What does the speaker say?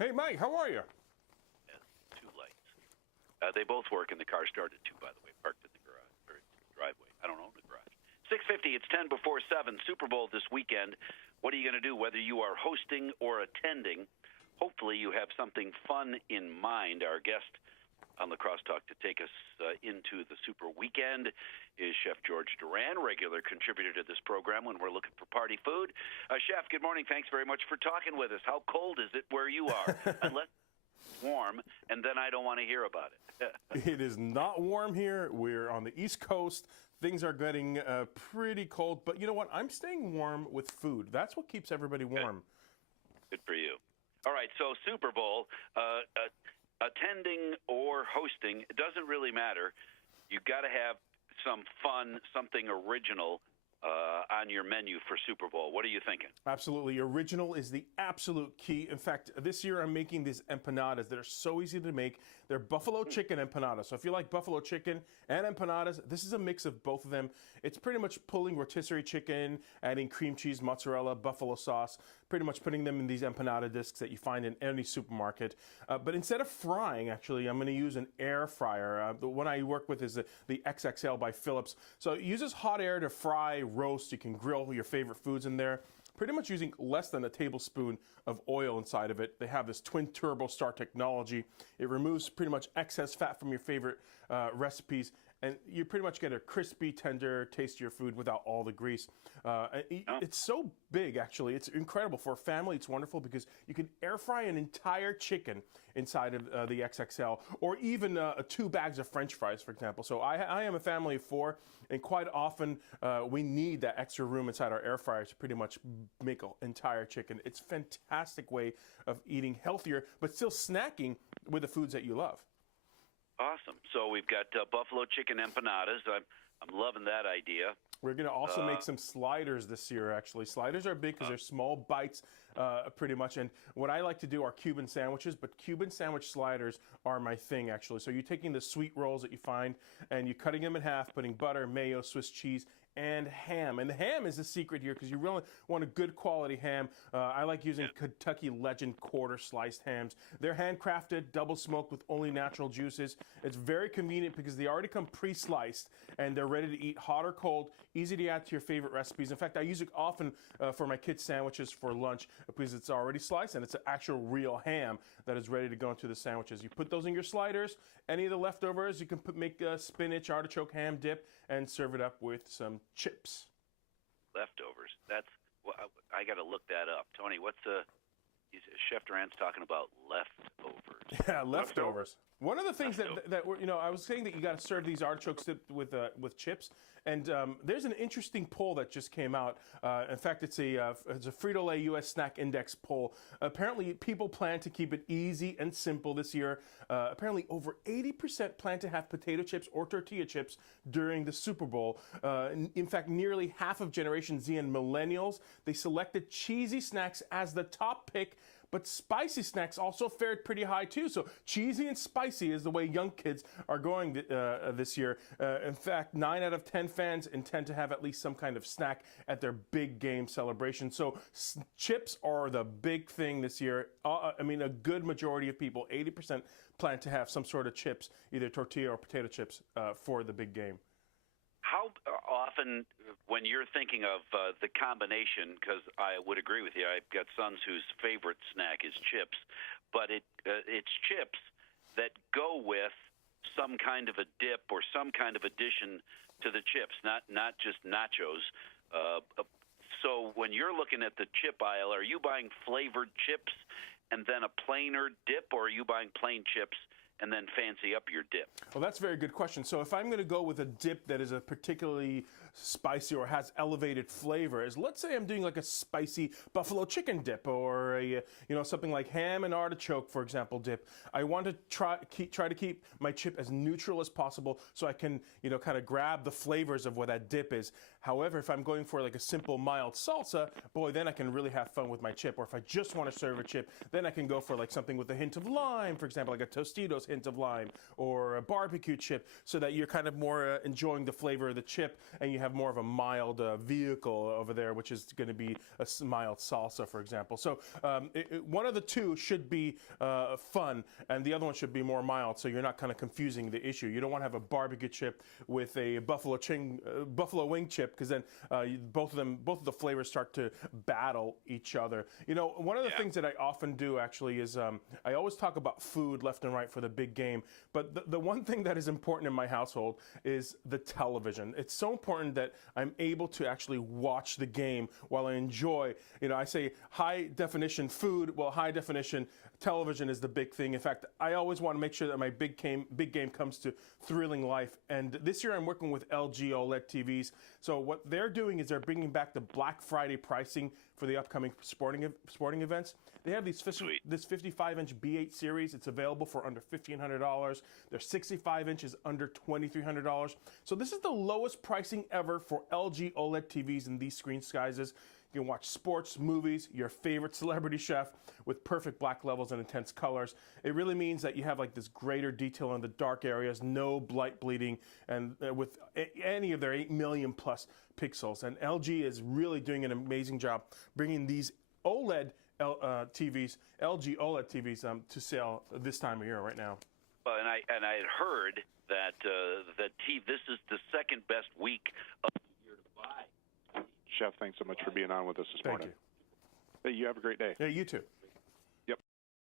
Hey, Mike, how are you? Yeah, two lights. They both work, and the car started too, by the way, parked in the garage or driveway. I don't own a garage. 6:50. It's 10 before 7. Super Bowl this weekend. What are you going to do? Whether you are hosting or attending, hopefully you have something fun in mind. Our guest on the Crosstalk to take us into the Super Weekend is Chef George Duran, regular contributor to this program when we're looking for party food. Chef, good morning. Thanks very much for talking with us. How cold is it where you are? Unless it's warm, and then I don't want to hear about it. It is not warm here. We're on the East Coast. Things are getting pretty cold, but you know what? I'm staying warm with food. That's what keeps everybody warm. Good for you. All right, so Super Bowl, attending or hosting, it doesn't really matter. You've got to have some fun, something original on your menu for Super Bowl. What are you thinking? Absolutely. Original is the absolute key. In fact, this year I'm making these empanadas that are so easy to make. They're buffalo chicken empanadas. So if you like buffalo chicken and empanadas, this is a mix of both of them. It's pretty much pulling rotisserie chicken, adding cream cheese, mozzarella, buffalo sauce, pretty much putting them in these empanada discs that you find in any supermarket. But instead of frying, actually, I'm going to use an air fryer. The one I work with is the XXL by Philips. So it uses hot air to fry, roast. You can grill your favorite foods in there. Pretty much using less than a tablespoon of oil inside of it. They have this twin turbo star technology. It removes pretty much excess fat from your favorite recipes, and you pretty much get a crispy, tender taste to your food without all the grease. It's so big, actually. It's incredible. For a family, it's wonderful because you can air fry an entire chicken inside of the XXL, or even 2 bags of French fries, for example. So I am a family of 4, and quite often we need that extra room inside our air fryer to pretty much make an entire chicken. It's a fantastic way of eating healthier, but still snacking with the foods that you love. Awesome. So we've got buffalo chicken empanadas. I'm loving that idea. We're going to also make some sliders this year, actually. Sliders are big because they're small bites, pretty much. And what I like to do are Cuban sandwiches, but Cuban sandwich sliders are my thing, actually. So you're taking the sweet rolls that you find, and you're cutting them in half, putting butter, mayo, Swiss cheese, and ham. And the ham is the secret here because you really want a good quality ham. I like using Kentucky Legend quarter sliced hams. They're handcrafted, double smoked with only natural juices. It's very convenient because they already come pre-sliced and they're ready to eat hot or cold, easy to add to your favorite recipes. In fact, I use it often for my kids' sandwiches for lunch because it's already sliced and it's an actual real ham that is ready to go into the sandwiches. You put those in your sliders. Any of the leftovers, you can make a spinach, artichoke, ham dip and serve it up with some chips. Leftovers. I got to look that up. Tony, Chef Duran's talking about leftovers. Yeah, leftovers. One of the things that I was saying that you got to serve these artichokes with chips, and there's an interesting poll that just came out. In fact, it's a Frito-Lay U.S. Snack Index poll. Apparently, people plan to keep it easy and simple this year. Apparently, over 80% plan to have potato chips or tortilla chips during the Super Bowl. In fact, nearly half of Generation Z and Millennials, they selected cheesy snacks as the top pick. But spicy snacks also fared pretty high too. So cheesy and spicy is the way young kids are going this year. In fact, 9 out of 10 fans intend to have at least some kind of snack at their big game celebration. So chips are the big thing this year. I mean, a good majority of people, 80%, plan to have some sort of chips, either tortilla or potato chips, for the big game. How often, when you're thinking of the combination, because I would agree with you, I've got sons whose favorite snack is chips, but it's chips that go with some kind of a dip or some kind of addition to the chips, not just nachos. So when you're looking at the chip aisle, are you buying flavored chips and then a plainer dip, or are you buying plain chips and then fancy up your dip? Well, that's a very good question. So if I'm going to go with a dip that is a particularly spicy or has elevated flavors, let's say I'm doing like a spicy buffalo chicken dip or a, something like ham and artichoke, for example, dip. I want to try to keep my chip as neutral as possible so I can, kind of grab the flavors of what that dip is. However, if I'm going for like a simple mild salsa, boy, then I can really have fun with my chip. Or if I just want to serve a chip, then I can go for like something with a hint of lime, for example, like a Tostitos hint of lime, or a barbecue chip, so that you're kind of more enjoying the flavor of the chip, and you have more of a mild vehicle over there, which is going to be a mild salsa, for example. So one of the two should be fun, and the other one should be more mild, so you're not kind of confusing the issue. You don't want to have a barbecue chip with a buffalo wing chip, because then both of the flavors start to battle each other. You know, one of the things that I often do actually is I always talk about food left and right for the big game, but the one thing that is important in my household is the television. It's so important that I'm able to actually watch the game while I enjoy. You know, I say high definition food, well, high definition television is the big thing. In fact, I always want to make sure that my big game comes to thrilling life. And this year I'm working with LG OLED TVs. So what they're doing is they're bringing back the Black Friday pricing for the upcoming sporting events. They have this 55-inch B8 series. It's available for under $1,500. Their 65 inches under $2,300. So this is the lowest pricing ever for LG OLED TVs in these screen sizes. You can watch sports, movies, your favorite celebrity chef with perfect black levels and intense colors. It really means that you have like this greater detail in the dark areas, no light bleeding, and with any of their 8 million plus pixels. And LG is really doing an amazing job bringing these OLED TVs, LG OLED TVs, to sale this time of year right now. Well, and I had heard that this is the second best week of the year to buy. Chef, thanks so much for being on with us this morning. Thank you. You have a great day. Yeah, you too.